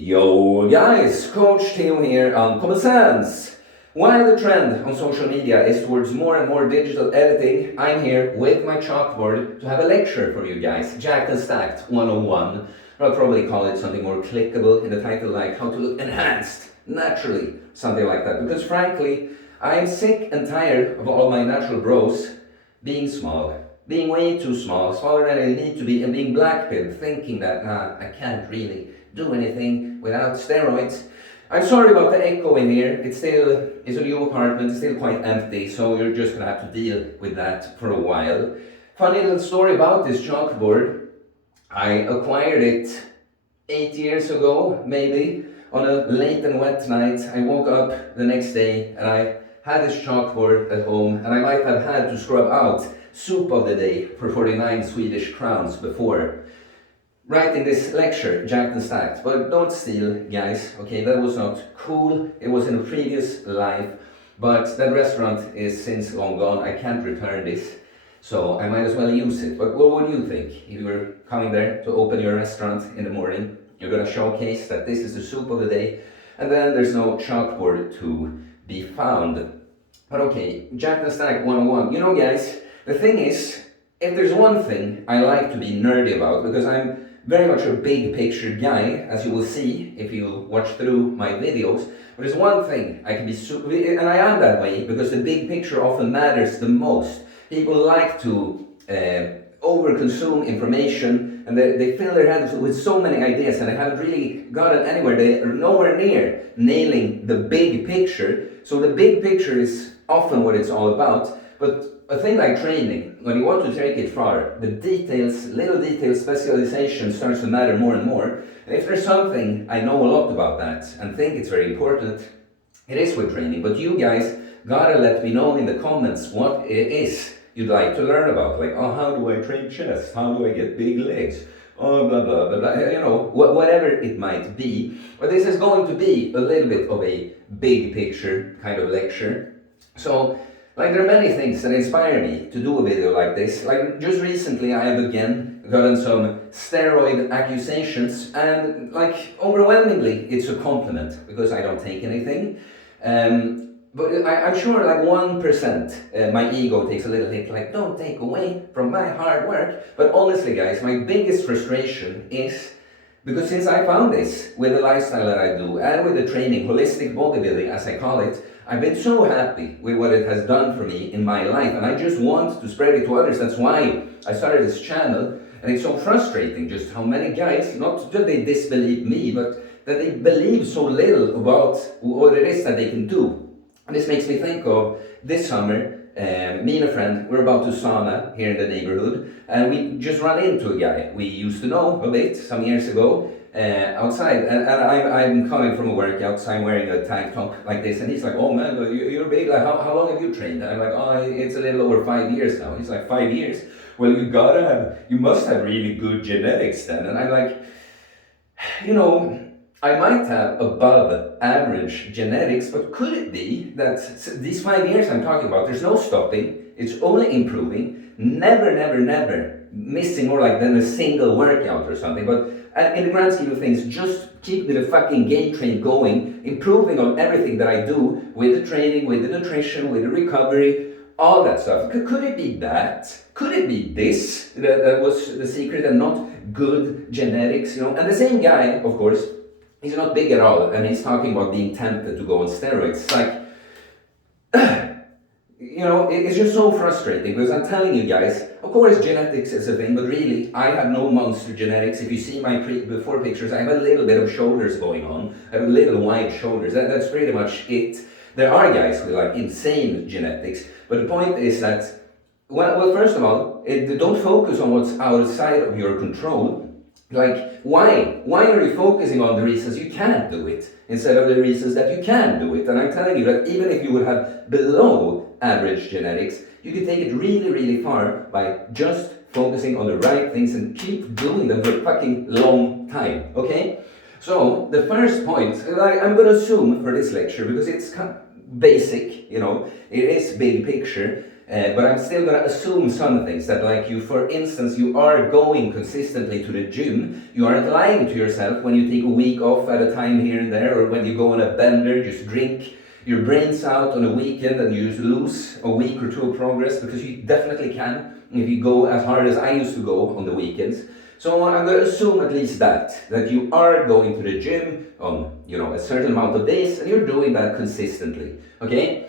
Yo guys, Coach Theo here on Common Sense. While the trend on social media is towards more and more digital editing, I'm here with my chalkboard to have a lecture for you guys. Jacked and Stacked 101. I'll probably call it something more clickable in the title, like how to look enhanced, naturally, something like that. Because frankly, I am sick and tired of all my natural bros being small. Being way too small, smaller than I need to be, and being blackpilled, thinking that I can't really do anything without steroids. I'm sorry about the echo in here. It's a new apartment, it's still quite empty, so you're just gonna have to deal with that for a while. Funny little story about this chalkboard. I acquired it 8 years ago, maybe, on a late and wet night. I woke up the next day and I had this chalkboard at home, and I might have had to scrub out soup of the day for 49 Swedish crowns before writing this lecture, Jacked and Stacked. But don't steal, guys, okay? That was not cool. It was in a previous life, but that restaurant is since long gone. I can't return this, so I might as well use it. But what would you think if you were coming there to open your restaurant in the morning? You're gonna showcase that this is the soup of the day, and then there's no chalkboard to be found. But okay, Jacked and Stacked 101. You know, guys, the thing is, if there's one thing I like to be nerdy about, because I'm very much a big picture guy, as you will see if you watch through my videos, but there's one thing I can be super, and I am that way because the big picture often matters the most. People like to over-consume information, and they fill their heads with so many ideas, and they haven't really gotten anywhere. They are nowhere near nailing the big picture. So the big picture is often what it's all about. But a thing like training, when you want to take it far, the details, little details, specialization starts to matter more and more. And if there's something I know a lot about that and think it's very important, it is with training. But you guys gotta let me know in the comments what it is you'd like to learn about. Like, oh, how do I train chest? How do I get big legs? Oh, blah, blah, blah, blah. You know, whatever it might be. But this is going to be a little bit of a big picture kind of lecture. So, like, there are many things that inspire me to do a video like this. Like, just recently I have again gotten some steroid accusations, and like, overwhelmingly it's a compliment because I don't take anything. But I'm sure like 1% my ego takes a little hit, like, don't take away from my hard work. But honestly, guys, my biggest frustration is because since I found this with the lifestyle that I do and with the training, holistic bodybuilding as I call it, I've been so happy with what it has done for me in my life, and I just want to spread it to others. That's why I started this channel, and it's so frustrating just how many guys, not that they disbelieve me, but that they believe so little about what it is that they can do. And this makes me think of this summer, me and a friend, we're about to sauna here in the neighborhood, and we just ran into a guy we used to know a bit some years ago outside, and I'm coming from a workout, so I'm wearing a tank top like this, and he's like, oh man, you're big, like, how long have you trained? And I'm like, oh, it's a little over 5 years now. He's like, 5 years? Well, you must have really good genetics then. And I'm like, you know, I might have above average genetics, but could it be that these 5 years I'm talking about, there's no stopping, it's only improving, never missing more like than a single workout or something, but in the grand scheme of things, just keep the fucking game train going, improving on everything that I do with the training, with the nutrition, with the recovery, all that stuff. Could it be that? Could it be this that was the secret and not good genetics, you know? And the same guy, of course, he's not big at all, and he's talking about being tempted to go on steroids. It's like, you know, it's just so frustrating because I'm telling you guys, of course genetics is a thing, but really, I have no monster genetics. If you see my before pictures, I have a little bit of shoulders going on. I have a little wide shoulders. That's pretty much it. There are guys with like insane genetics, but the point is that, well, first of all, don't focus on what's outside of your control. Like, why? Why are you focusing on the reasons you can't do it instead of the reasons that you can do it? And I'm telling you that even if you would have below average genetics, you can take it really far by just focusing on the right things and keep doing them for a fucking long time, okay? So, the first point, I'm gonna assume for this lecture, because it's kind of basic, you know, it is big picture, But I'm still gonna assume some things that, like, you, for instance, you are going consistently to the gym. You aren't lying to yourself when you take a week off at a time here and there, or when you go on a bender, just drink your brains out on a weekend and you lose a week or two of progress, because you definitely can if you go as hard as I used to go on the weekends. So I'm going to assume at least that you are going to the gym on, a certain amount of days, and you're doing that consistently, okay?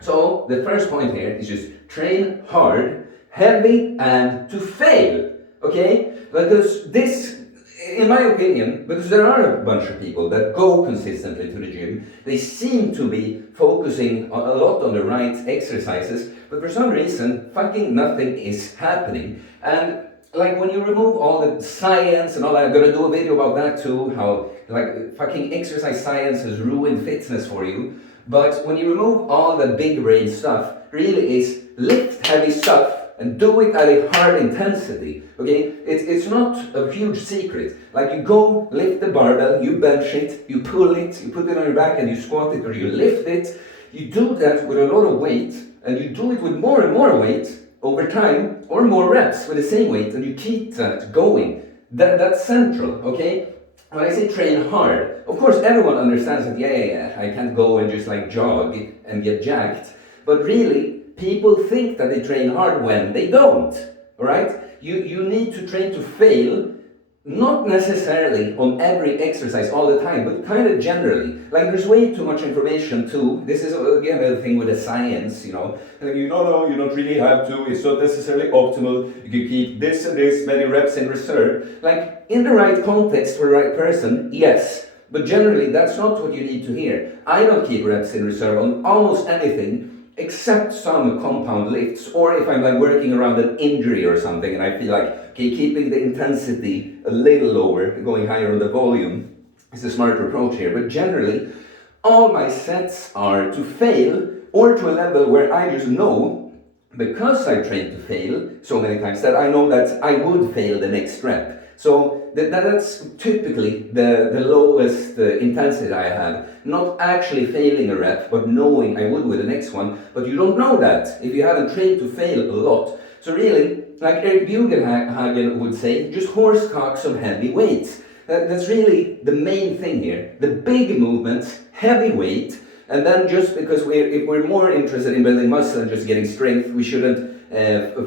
So the first point here is just train hard, heavy, and to fail, okay? Because this, in my opinion, because there are a bunch of people that go consistently to the gym, they seem to be focusing a lot on the right exercises, but for some reason, fucking nothing is happening. And like, when you remove all the science and all that, I'm gonna do a video about that too, how like fucking exercise science has ruined fitness for you. But when you remove all the big brain stuff, really is lift heavy stuff and do it at a hard intensity, okay? It's not a huge secret. Like, you go lift the barbell, you bench it, you pull it, you put it on your back and you squat it or you lift it. You do that with a lot of weight, and you do it with more and more weight over time, or more reps with the same weight, and you keep that going. That's central, okay? When I say train hard, of course everyone understands that, yeah, I can't go and just like jog and get jacked, but really, people think that they train hard when they don't, alright? You need to train to fail, not necessarily on every exercise all the time, but kind of generally. Like, there's way too much information too. This is again the thing with the science, no, you don't really have to, it's not necessarily optimal, you can keep this and this many reps in reserve. Like, in the right context for the right person, yes, but generally that's not what you need to hear. I don't keep reps in reserve on almost anything, except some compound lifts, or if I'm like working around an injury or something and I feel like, okay, keeping the intensity a little lower, going higher on the volume, is a smarter approach here. But generally, all my sets are to fail, or to a level where I just know, because I trained to fail so many times, that I know that I would fail the next rep. So that's typically the lowest intensity I have. Not actually failing a rep, but knowing I would with the next one. But you don't know that if you haven't trained to fail a lot. So really, like Eric Bugenhagen would say, just horsecock some heavy weights. That's really the main thing here. The big movements, heavy weight, and then just because if we're more interested in building muscle and just getting strength, we shouldn't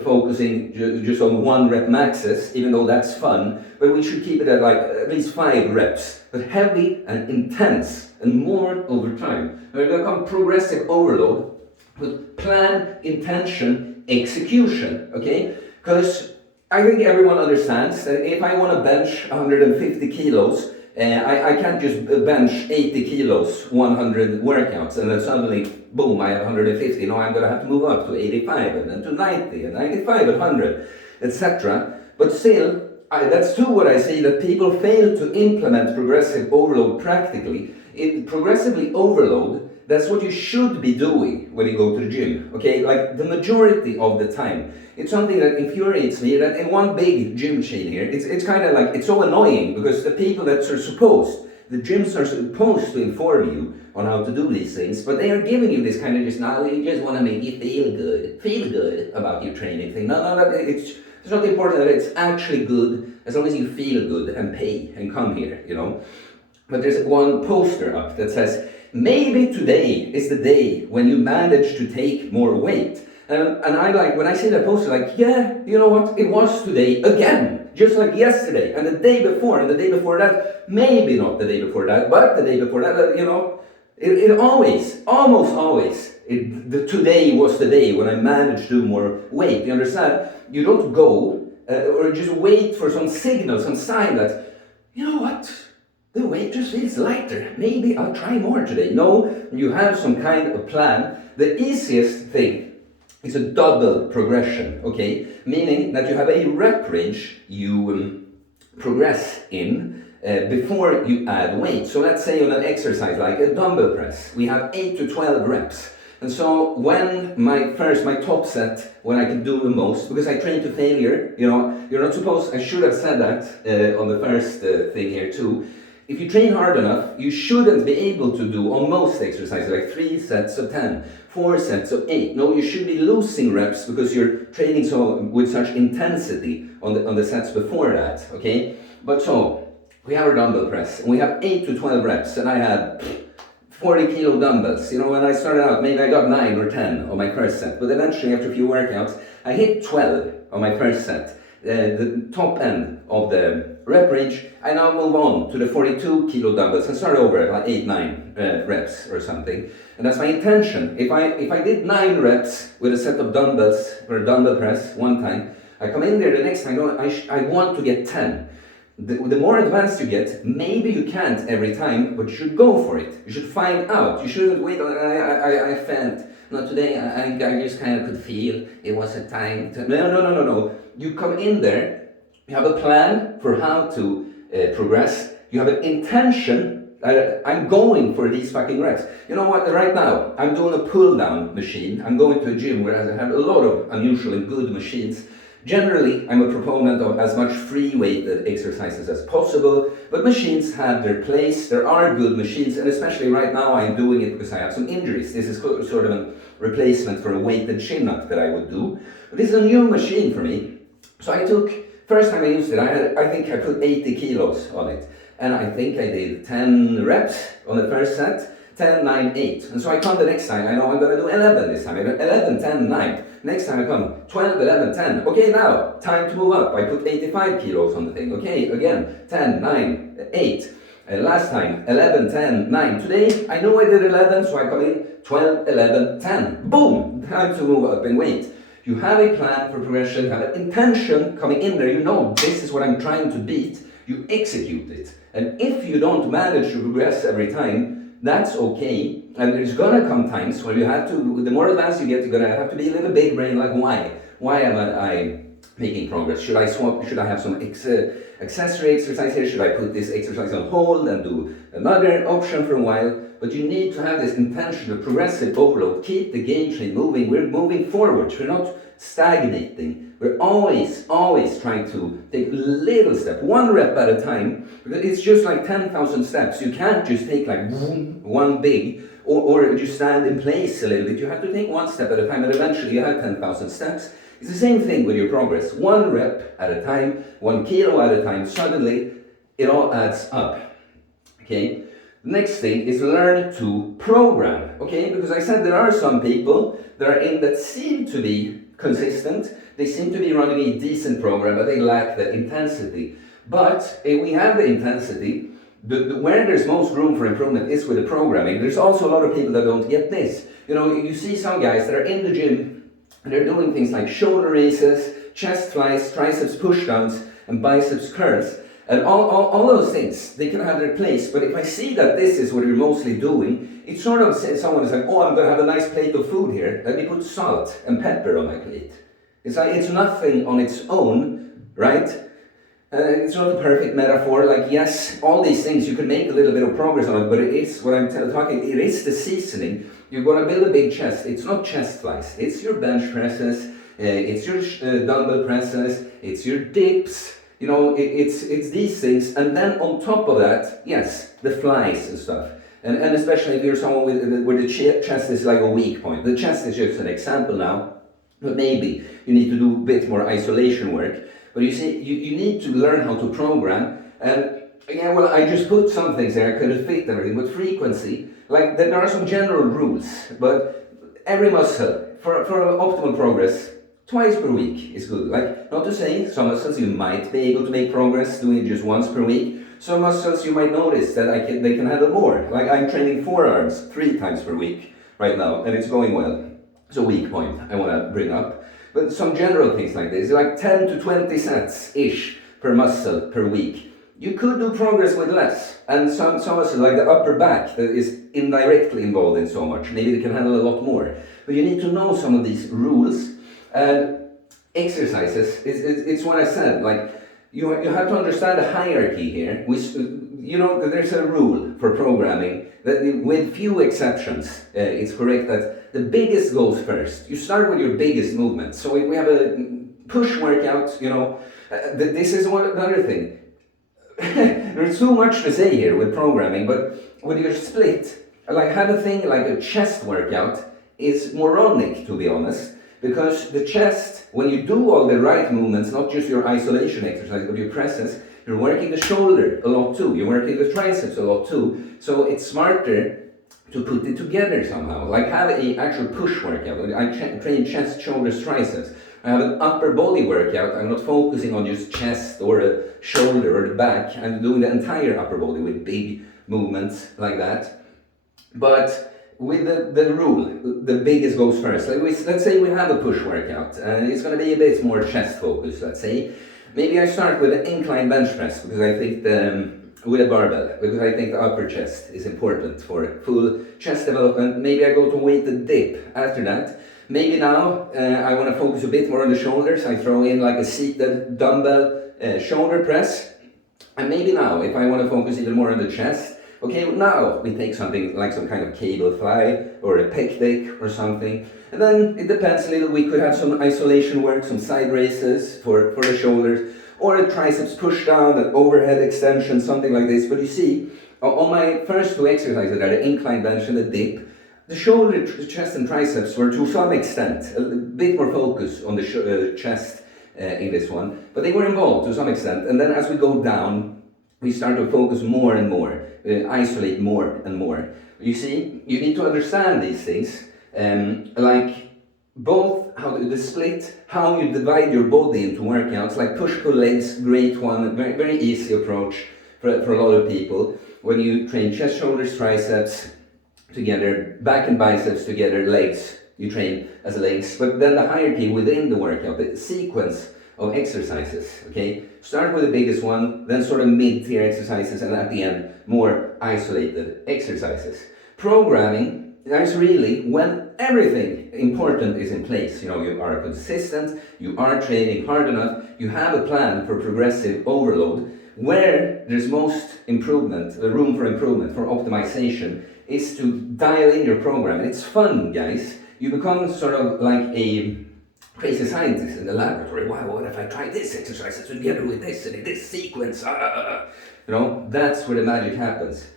focusing just on one rep maxes, even though that's fun, but we should keep it at like at least 5 reps, but heavy and intense and more over time. We're going to come progressive overload with plan, intention, execution, okay? Because I think everyone understands that if I want to bench 150 kilos, I can't just bench 80 kilos, 100 workouts, and then suddenly, boom, I have 150. No, I'm going to have to move up to 85, and then to 90, and 95, and 100, etc. But still, that's too what I say, that people fail to implement progressive overload practically. Progressively overload, that's what you should be doing when you go to the gym, okay? Like, the majority of the time. It's something that infuriates me, that in one big gym chain here, it's kind of like, it's so annoying, because the people that are supposed, the gyms are supposed to inform you on how to do these things, but they are giving you this kind of just, now they just want to make you feel good about your training thing. No, it's not important that it's actually good, as long as you feel good and pay and come here, But there's one poster up that says, maybe today is the day when you manage to take more weight. And I like, when I see that poster, like, yeah, you know what, it was today again, just like yesterday, and the day before, and the day before that, maybe not the day before that, but the day before that, it always, almost always, today was the day when I managed to do more weight. You understand? You don't go, or just wait for some signal, some sign that, you know what, the weight just feels lighter, maybe I'll try more today. No, you have some kind of plan. The easiest thing is a double progression, okay? Meaning that you have a rep range you progress in before you add weight. So let's say on an exercise like a dumbbell press, we have 8 to 12 reps. And so when my top set, when I can do the most, because I train to failure, you're not supposed, I should have said that on the first thing here too. if you train hard enough, you shouldn't be able to do on most exercises like 3 sets of 10, 4 sets of 8. No, you should be losing reps because you're training with such intensity on the sets before that, okay? But so, we have our dumbbell press, and we have 8 to 12 reps, and I had 40 kilo dumbbells. You know, when I started out, maybe I got 9 or 10 on my first set, but eventually after a few workouts, I hit 12 on my first set. The top end of the rep range. I now move on to the 42 kilo dumbbells and start over at like 8-9 reps or something. And that's my intention. If I did 9 reps with a set of dumbbells or a dumbbell press one time, I come in there the next time, I want to get 10. The more advanced you get, maybe you can't every time, but you should go for it. You should find out. You shouldn't wait. I felt, not today, I just kind of could feel it was a time to... No. You come in there, you have a plan for how to progress. You have an intention. I'm going for these fucking reps. You know what, right now, I'm doing a pull-down machine. I'm going to a gym where I have a lot of unusual and good machines. Generally, I'm a proponent of as much free-weighted exercises as possible, but machines have their place. There are good machines, and especially right now I'm doing it because I have some injuries. This is sort of a replacement for a weighted chin-up that I would do. But this is a new machine for me. So I took, first time I used it, I think I put 80 kilos on it. And I think I did 10 reps on the first set, 10, 9, 8. And so I come the next time, I know I'm going to do 11 this time. 11, 10, 9. Next time I come, 12, 11, 10. Okay, now, time to move up. I put 85 kilos on the thing. Okay, again, 10, 9, 8. Last time, 11, 10, 9. Today, I know I did 11, so I come in 12, 11, 10. Boom! Time to move up in weight. You have a plan for progression, you have an intention coming in there, you know this is what I'm trying to beat, you execute it. And if you don't manage to progress every time, that's okay. And there's gonna come times where you have to, the more advanced you get, you're gonna have to be a little big brain, like why? Why am I making progress? Should I swap, should I have some accessory exercise here? Should I put this exercise on hold and do another option for a while? But you need to have this intention of progressive overload. Keep the game train moving. We're moving forward. We're not stagnating. We're always trying to take a little step, 1 rep at a time. Because it's just like 10,000 steps. You can't just take like one big or just stand in place a little bit. You have to take 1 step at a time and eventually you have 10,000 steps. It's the same thing with your progress. 1 rep at a time, 1 kilo at a time. Suddenly, it all adds up. Okay? The next thing is learn to program, okay? Because I said there are some people that seem to be consistent, they seem to be running a decent program, but they lack the intensity. But if we have the intensity, where there's most room for improvement is with the programming. There's also a lot of people that don't get this. You know, you see some guys that are in the gym, and they're doing things like shoulder raises, chest flies, triceps pushdowns, and biceps curls. And all those things, they can have their place, but if I see that this is what you're mostly doing, it sort of says, someone is like, oh, I'm going to have a nice plate of food here, let me put salt and pepper on my plate. It's like, it's nothing on its own, right? It's not a perfect metaphor, like yes, all these things, you can make a little bit of progress on it, but it is, what I'm talking, it is the seasoning. You're going to build a big chest, it's not chest flies, it's your bench presses, it's your dumbbell presses, it's your dips. You know, it's these things, and then on top of that, yes, the flies and stuff. And especially if you're someone where the chest is like a weak point. The chest is just an example now, but maybe you need to do a bit more isolation work. But you see, you need to learn how to program. And yeah, well, I just put some things there, I could have fit everything, but frequency, like there are some general rules, but every muscle, for optimal progress, 2 per week is good. Like, not to say, some muscles you might be able to make progress doing it just once per week. Some muscles you might notice that they can handle more. Like, I'm training forearms 3 times per week right now, and it's going well. It's a weak point I want to bring up. But some general things like this, like 10 to 20 sets-ish per muscle per week. You could do progress with less. And some muscles, like the upper back, that is indirectly involved in so much. Maybe they can handle a lot more. But you need to know some of these rules. And exercises, it's what I said, like, you have to understand the hierarchy here. You know, there's a rule for programming, that with few exceptions, it's correct that the biggest goes first. You start with your biggest movement. So if we have a push workout, you know, this is another thing. There's so much to say here with programming, but with your split, like have a thing like a chest workout is moronic, to be honest, because the chest, when you do all the right movements, not just your isolation exercise, but your presses, you're working the shoulder a lot too, you're working the triceps a lot too, so it's smarter to put it together somehow, like have a actual push workout. I train chest, shoulders, triceps. I have an upper body workout. I'm not focusing on just chest or a shoulder or the back. I'm doing the entire upper body with big movements like that. But with the rule, the biggest goes first. Like let's say we have a push workout and it's going to be a bit more chest focused, let's say. Maybe I start with an incline bench press because I think with a barbell, because I think the upper chest is important for full chest development. Maybe I go to weighted dip after that. Maybe now I want to focus a bit more on the shoulders. I throw in like a seated dumbbell shoulder press. And maybe now, if I want to focus even more on the chest, okay, now we take something like some kind of cable fly or a pec deck or something. And then it depends a little. We could have some isolation work, some side raises for the shoulders, or a triceps push down, an overhead extension, something like this. But you see, on my first two exercises there, the incline bench and the dip, the shoulder, chest and triceps were to some extent a bit more focus on the chest in this one, but they were involved to some extent. And then as we go down, we start to focus more and more, isolate more and more. You see, you need to understand these things, like both how the split, how you divide your body into workouts, like push-pull legs, great one, very, very easy approach for a lot of people. When you train chest, shoulders, triceps together, back and biceps together, legs, you train as legs. But then the hierarchy within the workout, the sequence of exercises, okay? Start with the biggest one, then sort of mid-tier exercises, and at the end, more isolated exercises. Programming, that's really when everything important is in place. You know, you are consistent, you are training hard enough, you have a plan for progressive overload. Where there's most improvement, the room for improvement, for optimization, is to dial in your program. And it's fun, guys. You become sort of like a crazy scientist in the laboratory. Wow, what if I try this exercise together with this and in this sequence? You know, that's where the magic happens.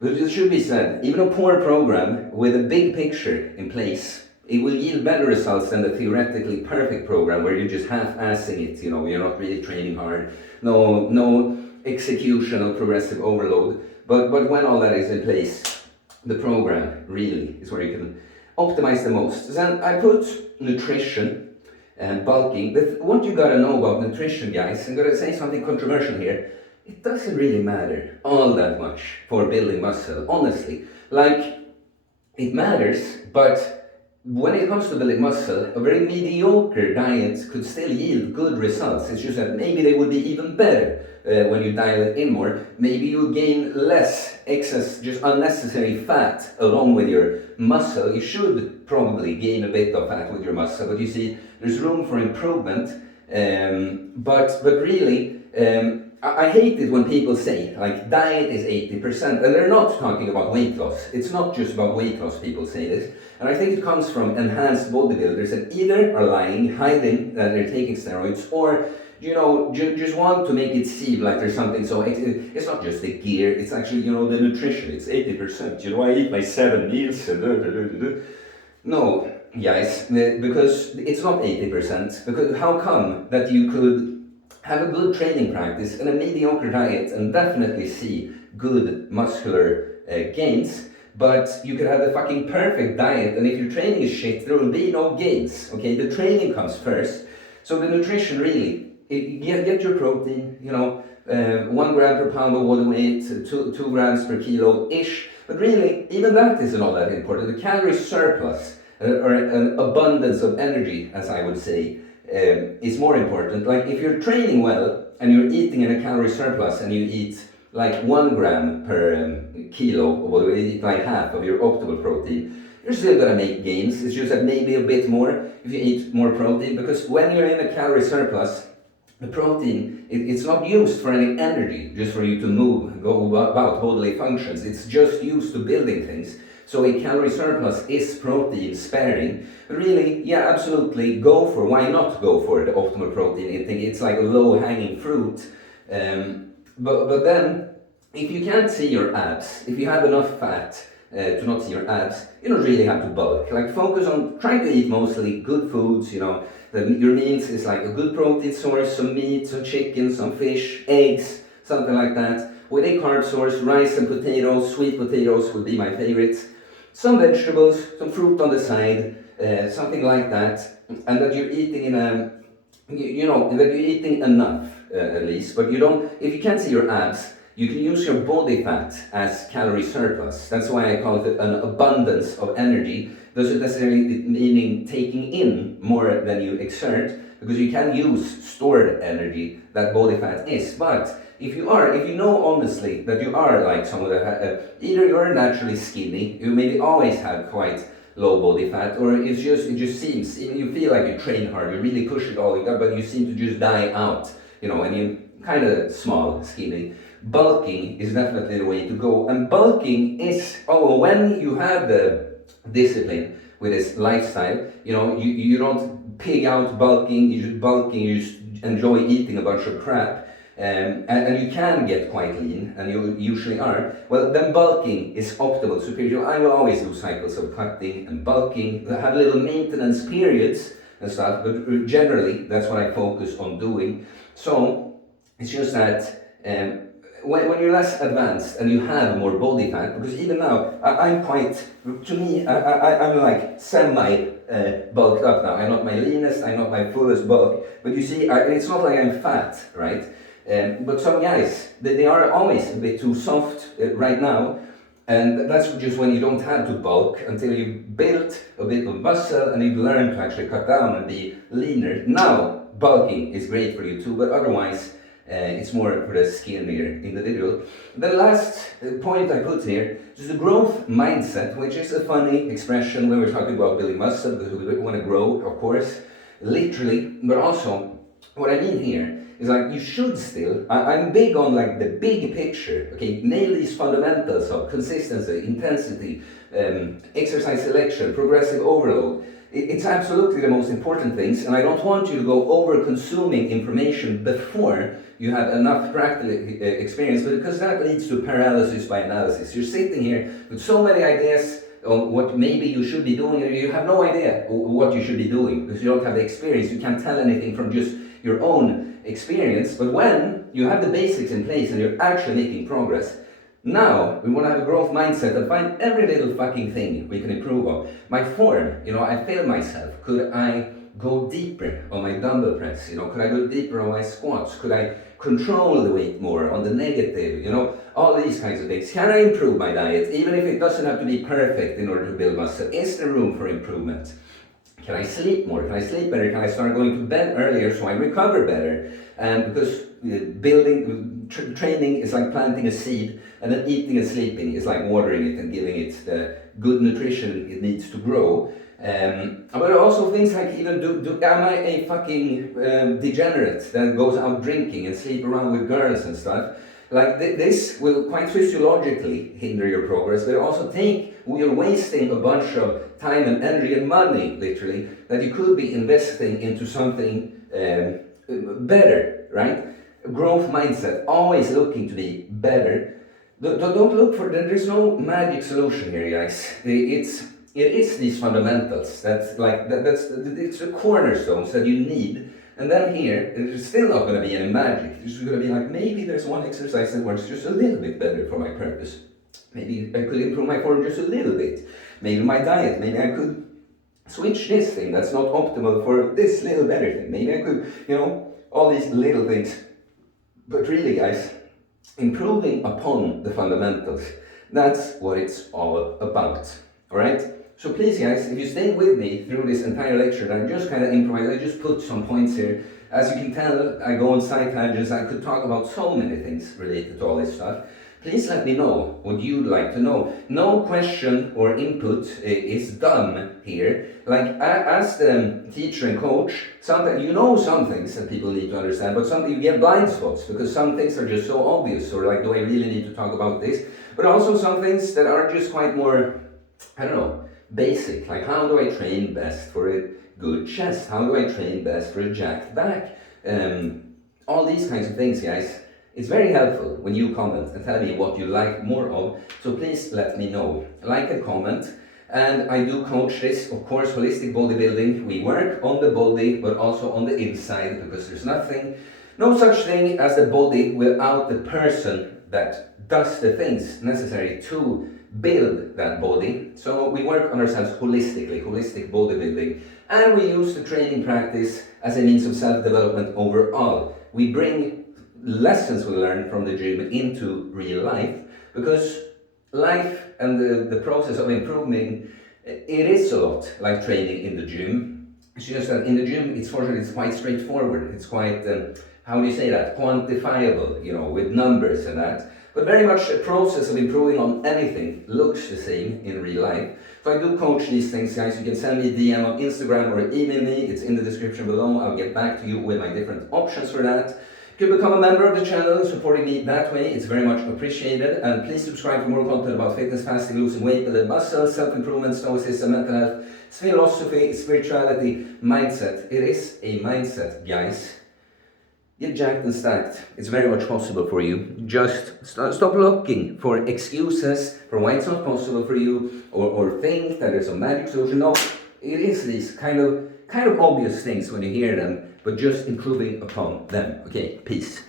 But it should be said, even a poor program with a big picture in place, it will yield better results than the theoretically perfect program where you're just half-assing it, you know, you're not really training hard, no execution of progressive overload. But when all that is in place, the program really is where you can optimize the most. Then I put nutrition and bulking. But what you gotta know about nutrition, guys, I'm gonna say something controversial here. It doesn't really matter all that much for building muscle, honestly. Like, it matters, but when it comes to building muscle, a very mediocre diet could still yield good results. It's just that maybe they would be even better when you dial it in more. Maybe you gain less excess, just unnecessary fat along with your muscle. You should probably gain a bit of fat with your muscle, but you see, there's room for improvement. But really, I hate it when people say, like, diet is 80%, and they're not talking about weight loss. It's not just about weight loss, people say this. And I think it comes from enhanced bodybuilders that either are lying, hiding that they're taking steroids, or, you know, just want to make it seem like there's something so... It's not just the gear, it's actually, you know, the nutrition. It's 80%. You know, I eat my 7 meals and... No, guys, because it's not 80%. Because how come that you could have a good training practice and a mediocre diet and definitely see good muscular gains, but you could have the fucking perfect diet, and if your training is shit, there will be no gains, okay? The training comes first. So the nutrition really, get your protein, you know, 1 gram per pound of body weight, 2 grams per kilo-ish, but really, even that isn't all that important. The calorie surplus, or an abundance of energy, as I would say, is more important. Like, if you're training well and you're eating in a calorie surplus and you eat like 1 gram per kilo, or you eat like half of your optimal protein, you're still gonna make gains. It's just that maybe a bit more if you eat more protein, because when you're in a calorie surplus, the protein, it's not used for any energy, just for you to move, go about bodily functions. It's just used to building things. So a calorie surplus is protein sparing. But really, yeah, absolutely, why not go for the optimal protein intake? It's like a low-hanging fruit. But then, if you can't see your abs, if you have enough fat to not see your abs, you don't really have to bulk. Like focus on trying to eat mostly good foods, you know, your meals is like a good protein source, some meat, some chicken, some fish, eggs, something like that. With a carb source, rice and potatoes, sweet potatoes would be my favorites. Some vegetables, some fruit on the side, something like that, and that you're eating in a, you know, that you're eating enough at least, but you don't, if you can't see your abs, you can use your body fat as calorie surplus. That's why I call it an abundance of energy. Doesn't necessarily meaning taking in more than you exert, because you can use stored energy that body fat is. But if you know honestly that you are like someone that either you're naturally skinny, you maybe always have quite low body fat, or it just seems, you feel like you train hard, you really push it all you got, but you seem to just die out, you know, and you're kind of small, skinny. Bulking is definitely the way to go, and bulking is, when you have the discipline with this lifestyle, you know, you don't pig out bulking, you just bulking, you just enjoy eating a bunch of crap, and you can get quite lean, and you usually are, well, then bulking is optimal, superior. I will always do cycles of cutting and bulking, have little maintenance periods and stuff, but generally that's what I focus on doing. So it's just that when you're less advanced and you have more body fat, because even now I'm quite, to me, I'm like semi bulked up now. I'm not my leanest, I'm not my fullest bulk, but you see, it's not like I'm fat, right? But some guys, they are always a bit too soft right now, and that's just when you don't have to bulk until you've built a bit of muscle and you've learned to actually cut down and be leaner. Now, bulking is great for you too, but otherwise, it's more for the skinnier individual. The last point I put here is the growth mindset, which is a funny expression when we're talking about building muscle, because we want to grow, of course, literally, but also what I mean here is like you should still, I'm big on like the big picture, okay, nail these fundamentals of consistency, intensity, exercise selection, progressive overload. It's absolutely the most important things, and I don't want you to go over consuming information before you have enough practical experience, because that leads to paralysis by analysis. You're sitting here with so many ideas on what maybe you should be doing, and you have no idea what you should be doing because you don't have the experience. You can't tell anything from just your own experience. But when you have the basics in place and you're actually making progress, now we want to have a growth mindset and find every little fucking thing we can improve on. My form, you know, I failed myself. Could I go deeper on my dumbbell press? You know, could I go deeper on my squats? Could I control the weight more on the negative? You know, all these kinds of things. Can I improve my diet, even if it doesn't have to be perfect in order to build muscle? Is there room for improvement? Can I sleep more? Can I sleep better? Can I start going to bed earlier so I recover better? And because training is like planting a seed, and then eating and sleeping is like watering it and giving it the good nutrition it needs to grow. But also things like, even am I a fucking degenerate that goes out drinking and sleep around with girls and stuff? Like this will quite physiologically hinder your progress, but also you're wasting a bunch of time and energy and money, literally, that you could be investing into something better, right? Growth mindset, always looking to be better. Don't look for, there's no magic solution here, guys. It is these fundamentals, it's the cornerstones that you need. And then here, there's still not going to be any magic. It's just going to be like, maybe there's one exercise that works just a little bit better for my purpose. Maybe I could improve my form just a little bit. Maybe my diet, maybe I could switch this thing that's not optimal for this little better thing. Maybe I could, you know, all these little things. But really, guys, improving upon the fundamentals, that's what it's all about. Alright? So please, guys, if you stay with me through this entire lecture, I just kind of improvise, I just put some points here. As you can tell, I go on side tangents, I could talk about so many things related to all this stuff. Please let me know what you'd like to know. No question or input is dumb here. Like, as the teacher and coach, sometimes you know some things that people need to understand, but sometimes you get blind spots because some things are just so obvious, or like, do I really need to talk about this? But also some things that are just quite more, I don't know, basic. Like, how do I train best for a good chest? How do I train best for a jacked back? All these kinds of things, guys. It's very helpful when you comment and tell me what you like more of, so please let me know. Like and comment. And I do coach this, of course, holistic bodybuilding. We work on the body, but also on the inside, because there's no such thing as the body without the person that does the things necessary to build that body. So we work on ourselves holistically, holistic bodybuilding, and we use the training practice as a means of self-development overall. We bring lessons we learn from the gym into real life, because life and the process of improving, it is a lot like training in the gym. It's just that in the gym, it's quite straightforward. It's quite, how do you say that, quantifiable, with numbers and that. But very much the process of improving on anything looks the same in real life. So I do coach these things, guys. You can send me a DM on Instagram or email me. It's in the description below. I'll get back to you with my different options for that. You can become a member of the channel, supporting me that way. It's very much appreciated. And please subscribe for more content about fitness, fasting, losing weight, building muscle, self-improvement, stoicism, mental health, philosophy, spirituality, mindset. It is a mindset, guys. Get jacked and stacked. It's very much possible for you. Just stop looking for excuses for why it's not possible for you, or think that there's a magic solution. No, it is these kind of obvious things when you hear them, but just improving upon them. Okay, peace.